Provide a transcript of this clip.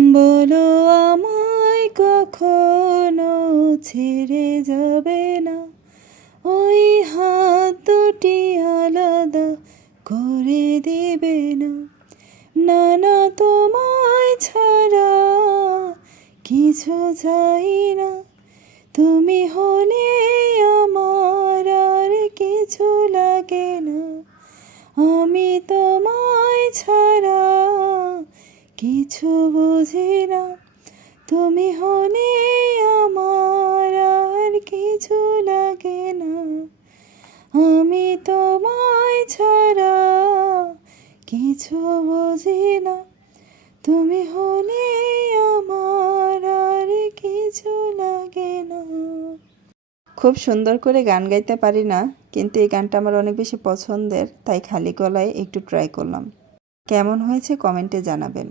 বলো আমায় কখনো ছেড়ে যাবে না, ওই হাত দুটি আলাদা করে দিবে না। না না তোমায় ছাড়া কিছু চাই না, তুমি হলে আমার আর কিছু লাগে না। আমি তোমায় ছাড়া কিছু বুঝি না, তুমি হলে আমার আর কিছু লাগে না। আমি তোমায় ছাড়া কিছু বুঝি না, তুমি হলে আমার আর কিছু লাগে না। খুব সুন্দর করে গান গাইতে পারি না, কিন্তু এই গানটা আমার অনেক বেশি পছন্দের, তাই খালি গলায় একটু ট্রাই করলাম। কেমন হয়েছে কমেন্টে জানাবেন।